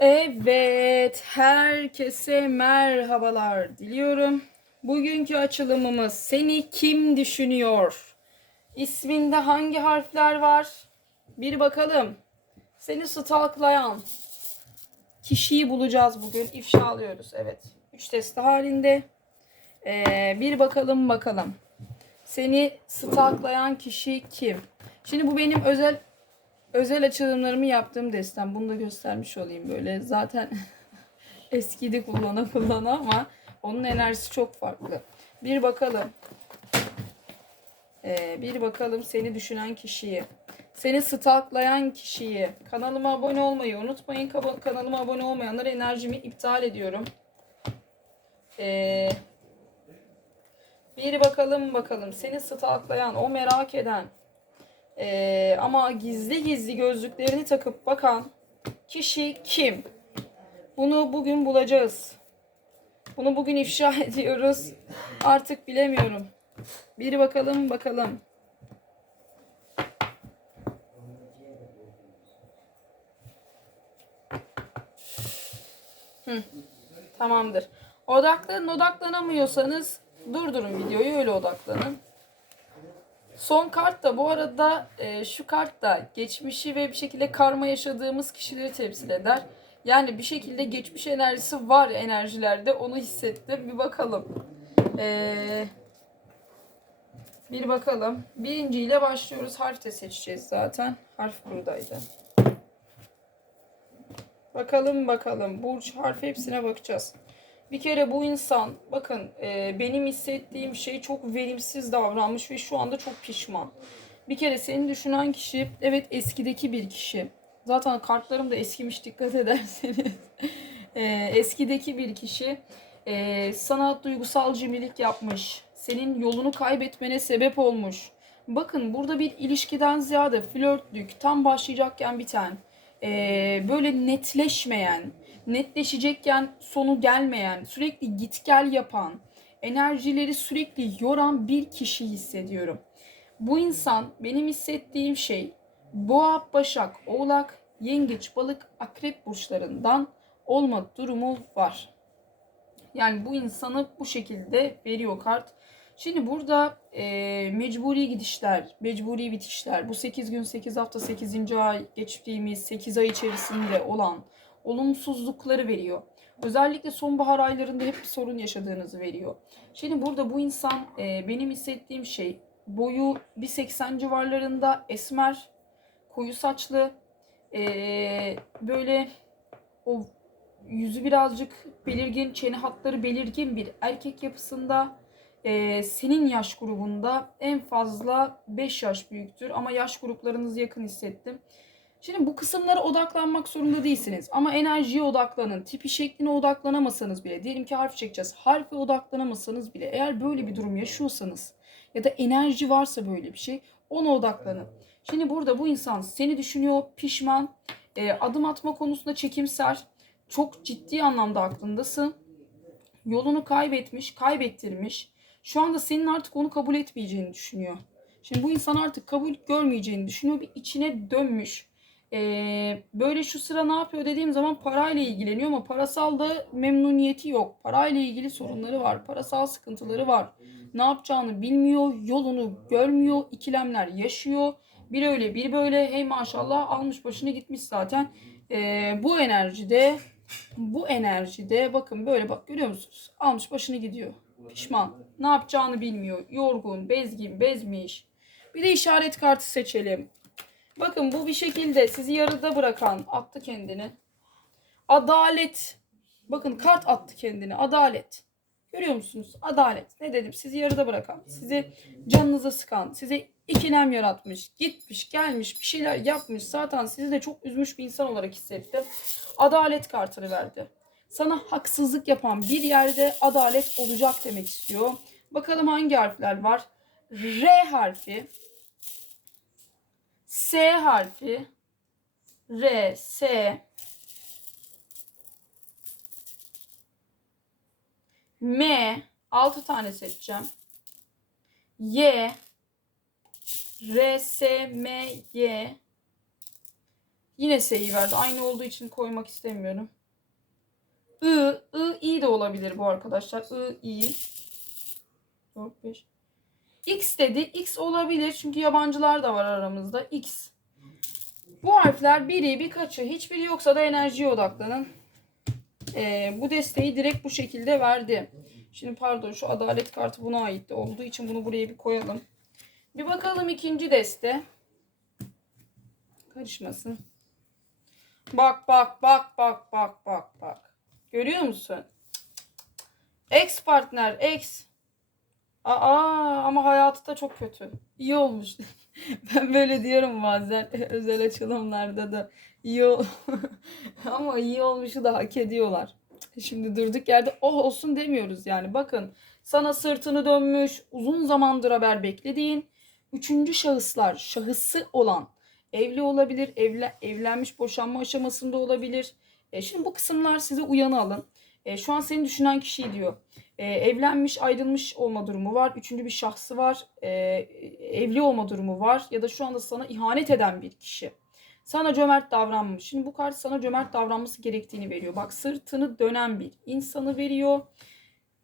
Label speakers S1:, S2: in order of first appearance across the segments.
S1: Evet, herkese merhabalar diliyorum. Bugünkü açılımımız seni kim düşünüyor? İsminde hangi harfler var? Bir bakalım. Seni stalklayan kişiyi bulacağız bugün. İfşa alıyoruz. Evet. Üç testi halinde. Ee, bir bakalım bakalım. Seni stalklayan kişi kim? Şimdi bu benim özel özel açılımlarımı yaptığım destem. Bunu da göstermiş olayım böyle. Zaten eskidi kullana kullana ama onun enerjisi çok farklı. Bir bakalım. Ee, bir bakalım seni düşünen kişiyi. Seni stalklayan kişiyi. Kanalıma abone olmayı unutmayın. Kanalıma abone olmayanlara enerjimi iptal ediyorum. Ee, bir bakalım bakalım. Seni stalklayan, o merak eden, ee, ama gizli gizli gözlüklerini takıp bakan kişi kim? Bunu bugün bulacağız. Bunu bugün ifşa ediyoruz. Artık bilemiyorum. Bir bakalım bakalım. Hı, tamamdır. Odaklanın odaklanamıyorsanız durdurun videoyu öyle odaklanın. Son kart da bu arada e, şu kart da geçmişi ve bir şekilde karma yaşadığımız kişileri temsil eder. Yani bir şekilde geçmiş enerjisi var enerjilerde onu hissettim. Bir bakalım. Ee, bir bakalım. Birinciyle başlıyoruz. Harf de seçeceğiz zaten. Harf buradaydı. Bakalım bakalım. Burç harf hepsine bakacağız. Bir kere bu insan bakın e, benim hissettiğim şey çok verimsiz davranmış ve şu anda çok pişman. Bir kere seni düşünen kişi evet eskideki bir kişi. Zaten kartlarım da eskimiş dikkat ederseniz. E, eskideki bir kişi e, sana duygusal cimrilik yapmış. Senin yolunu kaybetmene sebep olmuş. Bakın burada bir ilişkiden ziyade flörtlük tam başlayacakken biten e, böyle netleşmeyen, netleşecekken sonu gelmeyen, sürekli git gel yapan, enerjileri sürekli yoran bir kişi hissediyorum. Bu insan benim hissettiğim şey Boğa, Başak, Oğlak, Yengeç, Balık, Akrep burçlarından olma durumu var. Yani bu insanı bu şekilde veriyor kart. Şimdi burada e, mecburi gidişler, mecburi bitişler, bu 8 gün, 8 hafta, 8. ay geçtiğimiz 8 ay içerisinde olan olumsuzlukları veriyor. Özellikle sonbahar aylarında hep bir sorun yaşadığınızı veriyor. Şimdi burada bu insan e, benim hissettiğim şey boyu 1.80 civarlarında esmer, koyu saçlı, e, böyle o yüzü birazcık belirgin, çene hatları belirgin bir erkek yapısında. E, senin yaş grubunda en fazla 5 yaş büyüktür ama yaş gruplarınız yakın hissettim. Şimdi bu kısımlara odaklanmak zorunda değilsiniz. Ama enerjiye odaklanın. Tipi şekline odaklanamasanız bile. Diyelim ki harf çekeceğiz. Harfe odaklanamasanız bile. Eğer böyle bir durum yaşıyorsanız ya da enerji varsa böyle bir şey ona odaklanın. Şimdi burada bu insan seni düşünüyor, pişman, e, adım atma konusunda çekimser, çok ciddi anlamda aklındasın. Yolunu kaybetmiş, kaybettirmiş. Şu anda senin artık onu kabul etmeyeceğini düşünüyor. Şimdi bu insan artık kabul görmeyeceğini düşünüyor. Bir içine dönmüş. Ee, böyle şu sıra ne yapıyor dediğim zaman parayla ilgileniyor ama parasal da memnuniyeti yok. Parayla ilgili sorunları var. Parasal sıkıntıları var. Ne yapacağını bilmiyor. Yolunu görmüyor. ikilemler yaşıyor. Bir öyle bir böyle. Hey maşallah almış başını gitmiş zaten. Ee, bu enerjide bu enerjide bakın böyle bak görüyor musunuz? Almış başını gidiyor. Pişman. Ne yapacağını bilmiyor. Yorgun, bezgin, bezmiş. Bir de işaret kartı seçelim. Bakın bu bir şekilde sizi yarıda bırakan attı kendini. Adalet. Bakın kart attı kendini. Adalet. Görüyor musunuz? Adalet. Ne dedim? Sizi yarıda bırakan, sizi canınıza sıkan, size ikilem yaratmış, gitmiş, gelmiş, bir şeyler yapmış. Zaten sizi de çok üzmüş bir insan olarak hissettim. Adalet kartını verdi. Sana haksızlık yapan bir yerde adalet olacak demek istiyor. Bakalım hangi harfler var? R harfi, S harfi, R, S, M, 6 tane seçeceğim. Y, R, S, M, Y, Yine S'yi verdi. Aynı olduğu için koymak istemiyorum. I, I, I de olabilir bu arkadaşlar. I, I. 4, 5. X dedi. X olabilir. Çünkü yabancılar da var aramızda. X. Bu harfler biri birkaçı hiçbiri yoksa da enerjiye odaklanın. Ee, bu desteği direkt bu şekilde verdi. Şimdi pardon şu adalet kartı buna aitti olduğu için bunu buraya bir koyalım. Bir bakalım ikinci deste. Karışmasın. Bak bak bak bak bak bak bak. Görüyor musun? Ex partner ex. Aa ama hayatı da çok kötü. İyi olmuş. ben böyle diyorum bazen özel açılımlarda da iyi ol ama iyi olmuşu da hak ediyorlar. Şimdi durduk yerde oh olsun demiyoruz yani. Bakın sana sırtını dönmüş, uzun zamandır haber beklediğin üçüncü şahıslar, şahısı olan evli olabilir, evle, evlenmiş boşanma aşamasında olabilir. E, şimdi bu kısımlar size uyanı alın. E, şu an seni düşünen kişi diyor. E, evlenmiş, ayrılmış olma durumu var. Üçüncü bir şahsı var. E, evli olma durumu var. Ya da şu anda sana ihanet eden bir kişi. Sana cömert davranmış. Şimdi bu kart sana cömert davranması gerektiğini veriyor. Bak sırtını dönen bir insanı veriyor.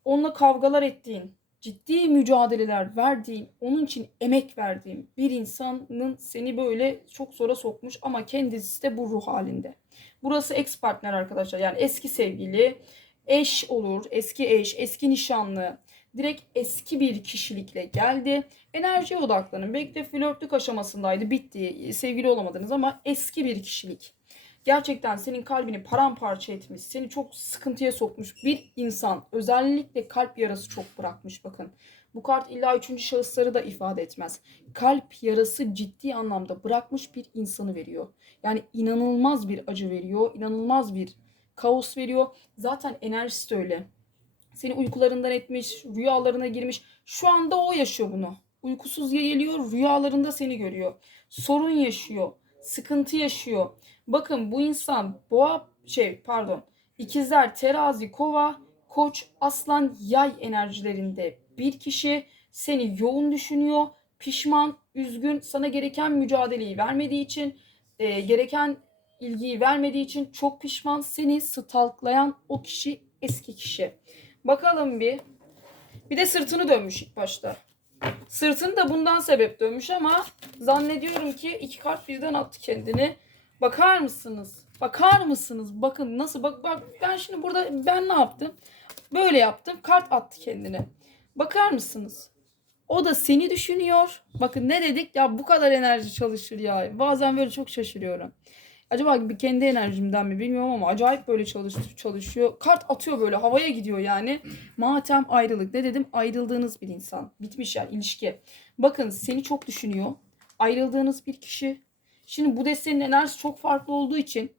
S1: Onunla kavgalar ettiğin, ciddi mücadeleler verdiğin, onun için emek verdiğin bir insanın seni böyle çok zora sokmuş ama kendisi de bu ruh halinde. Burası ex partner arkadaşlar. Yani eski sevgili, eş olur, eski eş, eski nişanlı. Direkt eski bir kişilikle geldi. Enerjiye odaklanın. Belki de flörtlük aşamasındaydı. Bitti. Sevgili olamadınız ama eski bir kişilik. Gerçekten senin kalbini paramparça etmiş, seni çok sıkıntıya sokmuş bir insan. Özellikle kalp yarası çok bırakmış bakın. Bu kart illa üçüncü şahısları da ifade etmez. Kalp yarası ciddi anlamda bırakmış bir insanı veriyor. Yani inanılmaz bir acı veriyor, inanılmaz bir kaos veriyor. Zaten enerjisi de öyle. Seni uykularından etmiş, rüyalarına girmiş. Şu anda o yaşıyor bunu. Uykusuz geliyor, rüyalarında seni görüyor. Sorun yaşıyor, sıkıntı yaşıyor. Bakın bu insan boğa şey pardon ikizler terazi kova koç aslan yay enerjilerinde bir kişi seni yoğun düşünüyor pişman üzgün sana gereken mücadeleyi vermediği için e, gereken ilgiyi vermediği için çok pişman seni stalklayan o kişi eski kişi bakalım bir bir de sırtını dönmüş ilk başta sırtını da bundan sebep dönmüş ama zannediyorum ki iki kart birden attı kendini Bakar mısınız? Bakar mısınız? Bakın nasıl bak bak ben şimdi burada ben ne yaptım? Böyle yaptım. Kart attı kendine. Bakar mısınız? O da seni düşünüyor. Bakın ne dedik? Ya bu kadar enerji çalışır ya. Bazen böyle çok şaşırıyorum. Acaba bir kendi enerjimden mi bilmiyorum ama acayip böyle çalış, çalışıyor. Kart atıyor böyle havaya gidiyor yani. Matem ayrılık. Ne dedim? Ayrıldığınız bir insan. Bitmiş yani ilişki. Bakın seni çok düşünüyor. Ayrıldığınız bir kişi Şimdi bu destenin enerjisi çok farklı olduğu için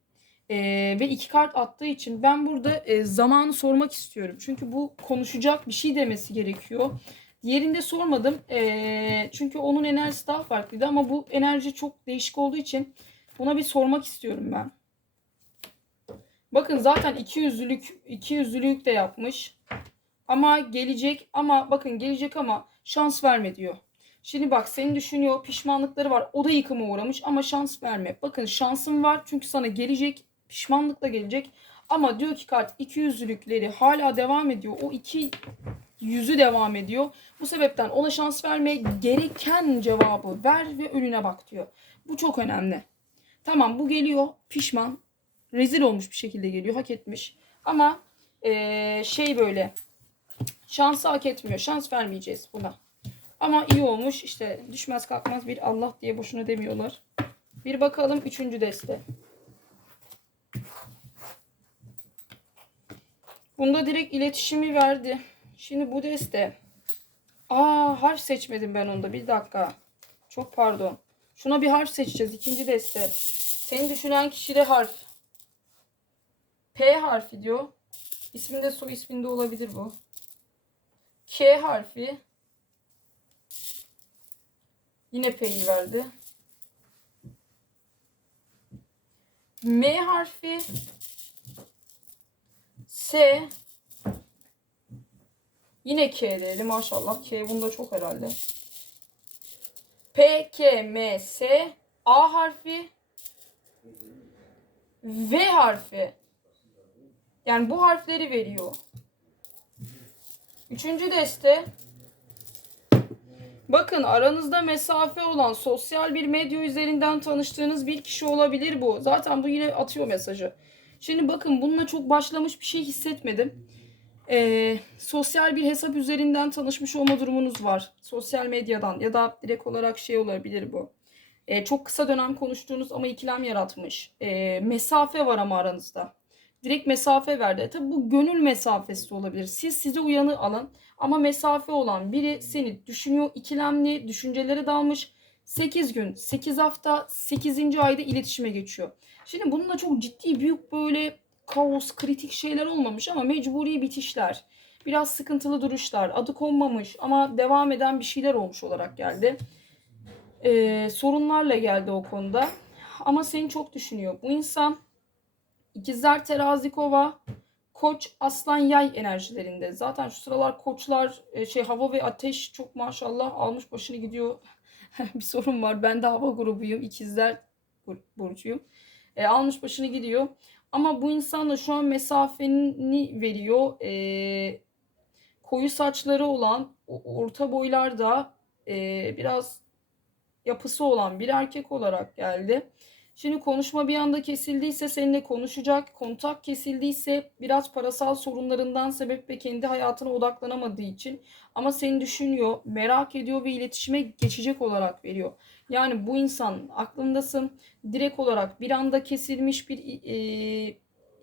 S1: e, ve iki kart attığı için ben burada e, zamanı sormak istiyorum. Çünkü bu konuşacak bir şey demesi gerekiyor. Diğerinde sormadım. E, çünkü onun enerjisi daha farklıydı ama bu enerji çok değişik olduğu için buna bir sormak istiyorum ben. Bakın zaten iki yüzlülük, iki yüzlülük de yapmış. Ama gelecek ama bakın gelecek ama şans verme diyor. Şimdi bak seni düşünüyor pişmanlıkları var. O da yıkıma uğramış ama şans verme. Bakın şansın var çünkü sana gelecek pişmanlıkla gelecek. Ama diyor ki kart iki yüzlülükleri hala devam ediyor. O iki yüzü devam ediyor. Bu sebepten ona şans vermeye gereken cevabı ver ve önüne bak diyor. Bu çok önemli. Tamam bu geliyor pişman. Rezil olmuş bir şekilde geliyor. Hak etmiş. Ama ee, şey böyle şansı hak etmiyor. Şans vermeyeceğiz buna. Ama iyi olmuş. İşte düşmez kalkmaz bir Allah diye boşuna demiyorlar. Bir bakalım üçüncü deste. Bunda direkt iletişimi verdi. Şimdi bu deste. Aa harf seçmedim ben onda. Bir dakika. Çok pardon. Şuna bir harf seçeceğiz. İkinci deste. Seni düşünen kişi de harf. P harfi diyor. İsminde soy isminde olabilir bu. K harfi. Yine P'yi verdi. M harfi S Yine K dedi maşallah. K bunda çok herhalde. P, K, M, S A harfi V harfi. Yani bu harfleri veriyor. Üçüncü deste. Bakın aranızda mesafe olan sosyal bir medya üzerinden tanıştığınız bir kişi olabilir bu. Zaten bu yine atıyor mesajı. Şimdi bakın bununla çok başlamış bir şey hissetmedim. Ee, sosyal bir hesap üzerinden tanışmış olma durumunuz var. Sosyal medyadan ya da direkt olarak şey olabilir bu. Ee, çok kısa dönem konuştuğunuz ama ikilem yaratmış. Ee, mesafe var ama aranızda. Direkt mesafe verdi. Tabi bu gönül mesafesi olabilir. Siz size uyanı alın ama mesafe olan biri seni düşünüyor, ikilemli, düşüncelere dalmış. 8 gün, 8 hafta, 8. ayda iletişime geçiyor. Şimdi bununla çok ciddi büyük böyle kaos, kritik şeyler olmamış ama mecburi bitişler. Biraz sıkıntılı duruşlar, adı konmamış ama devam eden bir şeyler olmuş olarak geldi. Ee, sorunlarla geldi o konuda. Ama seni çok düşünüyor. Bu insan ikizler terazi kova, koç aslan yay enerjilerinde. Zaten şu sıralar koçlar e, şey hava ve ateş çok maşallah almış başını gidiyor. bir sorun var. Ben de hava grubuyum. ikizler bur- burcuyum. E, almış başını gidiyor. Ama bu insanla şu an mesafeni veriyor. E, koyu saçları olan, orta boylarda e, biraz yapısı olan bir erkek olarak geldi. Şimdi konuşma bir anda kesildiyse seninle konuşacak. Kontak kesildiyse biraz parasal sorunlarından sebep ve kendi hayatına odaklanamadığı için ama seni düşünüyor, merak ediyor ve iletişime geçecek olarak veriyor. Yani bu insan aklındasın. Direkt olarak bir anda kesilmiş bir e,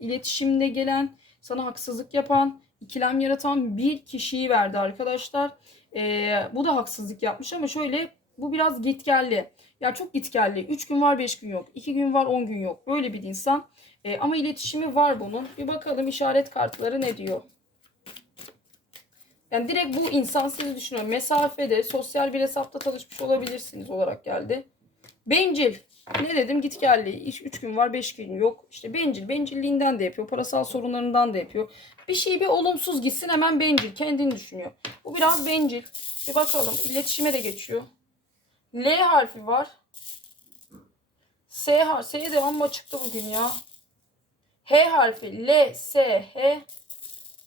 S1: iletişimde gelen, sana haksızlık yapan, ikilem yaratan bir kişiyi verdi arkadaşlar. E, bu da haksızlık yapmış ama şöyle bu biraz gitgelli. Ya çok gitgelli. 3 gün var 5 gün yok. 2 gün var 10 gün yok. Böyle bir insan. E, ama iletişimi var bunun. Bir bakalım işaret kartları ne diyor. Yani direkt bu insan sizi düşünüyor. Mesafede, sosyal bir hesapta tanışmış olabilirsiniz olarak geldi. Bencil. Ne dedim? Git geldi. İş 3 gün var 5 gün yok. İşte bencil. Bencilliğinden de yapıyor. Parasal sorunlarından da yapıyor. Bir şey bir olumsuz gitsin hemen bencil. Kendini düşünüyor. Bu biraz bencil. Bir bakalım. İletişime de geçiyor. L harfi var. S harfi. S'ye de amma çıktı bugün ya. H harfi. L, S, H.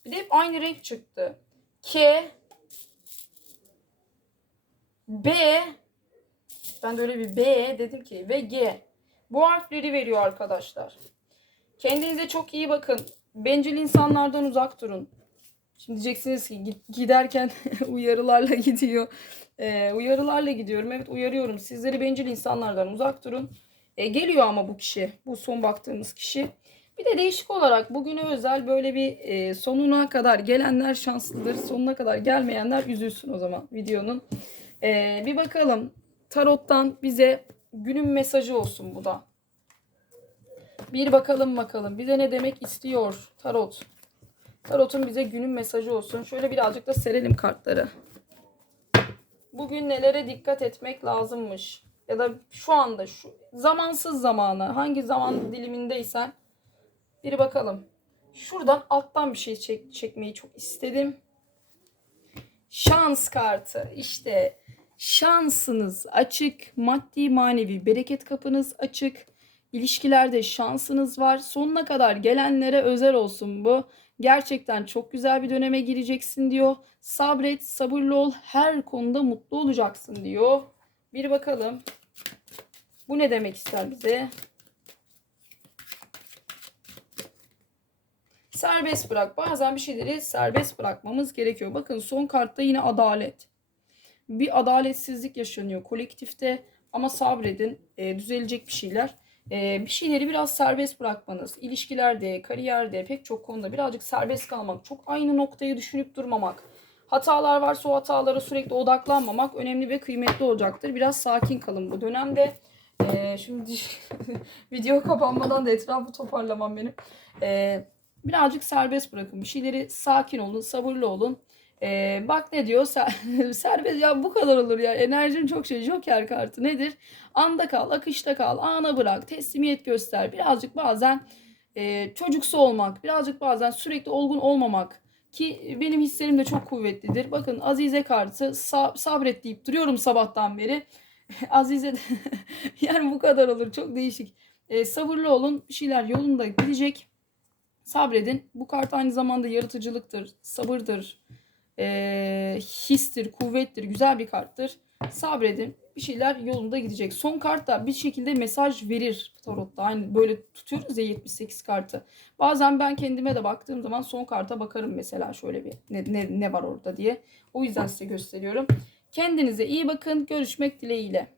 S1: Bir de hep aynı renk çıktı. K. B. Ben de öyle bir B dedim ki. Ve G. Bu harfleri veriyor arkadaşlar. Kendinize çok iyi bakın. Bencil insanlardan uzak durun. Şimdi diyeceksiniz ki "Git- giderken uyarılarla gidiyor. Ee, uyarılarla gidiyorum. Evet uyarıyorum. Sizleri bencil insanlardan uzak durun. E, geliyor ama bu kişi. Bu son baktığımız kişi. Bir de değişik olarak bugüne özel böyle bir e, sonuna kadar gelenler şanslıdır. Sonuna kadar gelmeyenler üzülsün o zaman videonun. E, bir bakalım. Tarot'tan bize günün mesajı olsun bu da. Bir bakalım bakalım. Bize ne demek istiyor Tarot. Tarot'un bize günün mesajı olsun. Şöyle birazcık da serelim kartları. Bugün nelere dikkat etmek lazımmış? Ya da şu anda şu zamansız zamanı hangi zaman dilimindeysen bir bakalım. Şuradan alttan bir şey çek, çekmeyi çok istedim. Şans kartı. İşte şansınız açık. Maddi manevi bereket kapınız açık. İlişkilerde şansınız var. Sonuna kadar gelenlere özel olsun bu. Gerçekten çok güzel bir döneme gireceksin diyor. Sabret, sabırlı ol. Her konuda mutlu olacaksın diyor. Bir bakalım. Bu ne demek ister bize? Serbest bırak. Bazen bir şeyleri serbest bırakmamız gerekiyor. Bakın son kartta yine adalet. Bir adaletsizlik yaşanıyor kolektifte ama sabredin. e, düzelecek bir şeyler. E, bir şeyleri biraz serbest bırakmanız. ilişkilerde, kariyerde, pek çok konuda birazcık serbest kalmak. Çok aynı noktayı düşünüp durmamak. Hatalar varsa o hatalara sürekli odaklanmamak önemli ve kıymetli olacaktır. Biraz sakin kalın bu dönemde. E, şimdi video kapanmadan da etrafı toparlamam benim. E, birazcık serbest bırakın. Bir şeyleri sakin olun, sabırlı olun. Ee, bak ne diyor? Ser- serbest ya bu kadar olur ya. Enerjin çok şey. Joker kartı nedir? Anda kal akışta kal ana bırak teslimiyet göster. Birazcık bazen e, çocuksu olmak birazcık bazen sürekli olgun olmamak ki benim hislerim de çok kuvvetlidir. Bakın Azize kartı sa- sabret deyip duruyorum sabahtan beri. Azize de yani bu kadar olur. Çok değişik. E, sabırlı olun. Şeyler yolunda gidecek. Sabredin. Bu kart aynı zamanda yaratıcılıktır, sabırdır, e, histir, kuvvettir. Güzel bir karttır. Sabredin. Bir şeyler yolunda gidecek. Son kart da bir şekilde mesaj verir tarotta. Aynı böyle tutuyoruz ya 78 kartı. Bazen ben kendime de baktığım zaman son karta bakarım mesela şöyle bir ne, ne, ne var orada diye. O yüzden size gösteriyorum. Kendinize iyi bakın. Görüşmek dileğiyle.